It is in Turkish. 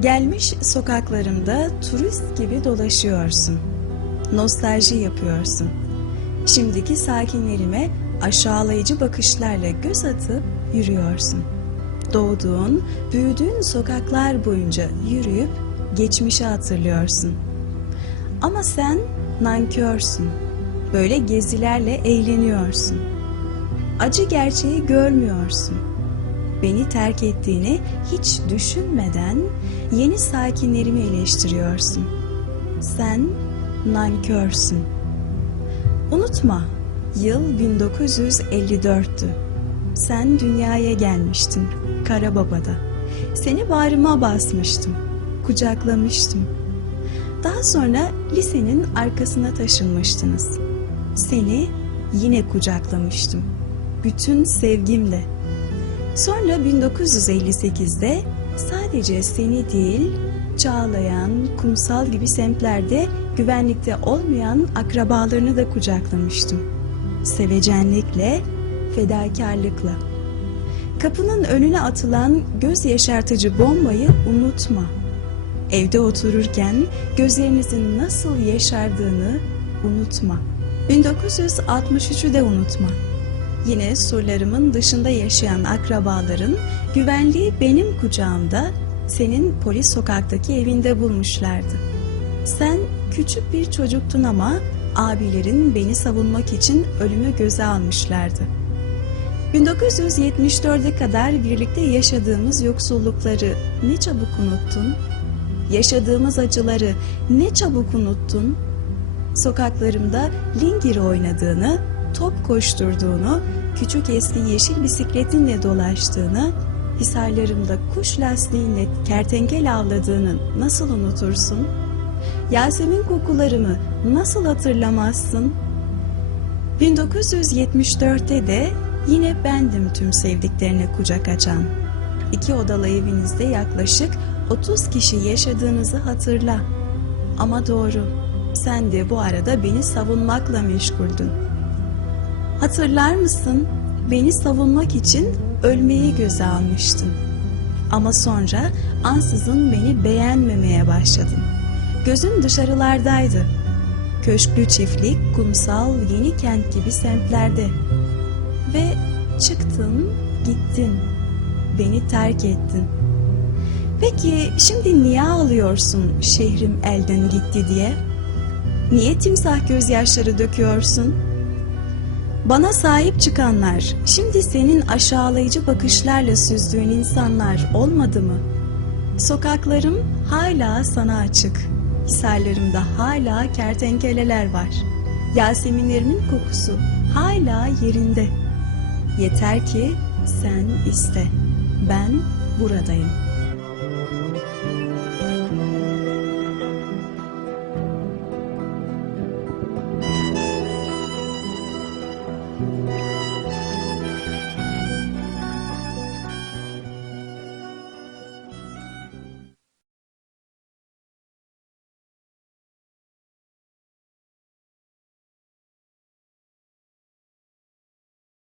Gelmiş sokaklarımda turist gibi dolaşıyorsun. Nostalji yapıyorsun. Şimdiki sakinlerime aşağılayıcı bakışlarla göz atıp yürüyorsun. Doğduğun, büyüdüğün sokaklar boyunca yürüyüp geçmişi hatırlıyorsun. Ama sen nankörsün. Böyle gezilerle eğleniyorsun. Acı gerçeği görmüyorsun. Beni terk ettiğini hiç düşünmeden yeni sakinlerimi eleştiriyorsun. Sen nankörsün. Unutma, yıl 1954'tü. Sen dünyaya gelmiştin Karababa'da. Seni bağrıma basmıştım, kucaklamıştım. Daha sonra lisenin arkasına taşınmıştınız. Seni yine kucaklamıştım. Bütün sevgimle. Sonra 1958'de sadece seni değil, Çağlayan, Kumsal gibi semtlerde güvenlikte olmayan akrabalarını da kucaklamıştım. Sevecenlikle, fedakarlıkla. Kapının önüne atılan göz yaşartıcı bombayı unutma. Evde otururken gözlerinizin nasıl yaşardığını unutma. 1963'ü de unutma. Yine surlarımın dışında yaşayan akrabaların güvenliği benim kucağımda senin polis sokaktaki evinde bulmuşlardı. Sen küçük bir çocuktun ama abilerin beni savunmak için ölümü göze almışlardı. 1974'e kadar birlikte yaşadığımız yoksullukları ne çabuk unuttun? Yaşadığımız acıları ne çabuk unuttun? Sokaklarımda lingir oynadığını, top koşturduğunu, küçük eski yeşil bisikletinle dolaştığını, hisarlarımda kuş lastiğinle kertenkele avladığını nasıl unutursun? Yasemin kokularımı nasıl hatırlamazsın? 1974'te de yine bendim tüm sevdiklerine kucak açan. İki odalı evinizde yaklaşık 30 kişi yaşadığınızı hatırla. Ama doğru, sen de bu arada beni savunmakla meşguldün. Hatırlar mısın? Beni savunmak için ölmeyi göze almıştın. Ama sonra ansızın beni beğenmemeye başladın. Gözün dışarılardaydı. Köşklü çiftlik, kumsal, yeni kent gibi semtlerde. Ve çıktın, gittin. Beni terk ettin. Peki şimdi niye ağlıyorsun şehrim elden gitti diye? Niye timsah gözyaşları döküyorsun? Bana sahip çıkanlar, şimdi senin aşağılayıcı bakışlarla süzdüğün insanlar olmadı mı? Sokaklarım hala sana açık. Hisarlarımda hala kertenkeleler var. Yaseminlerimin kokusu hala yerinde. Yeter ki sen iste. Ben buradayım.''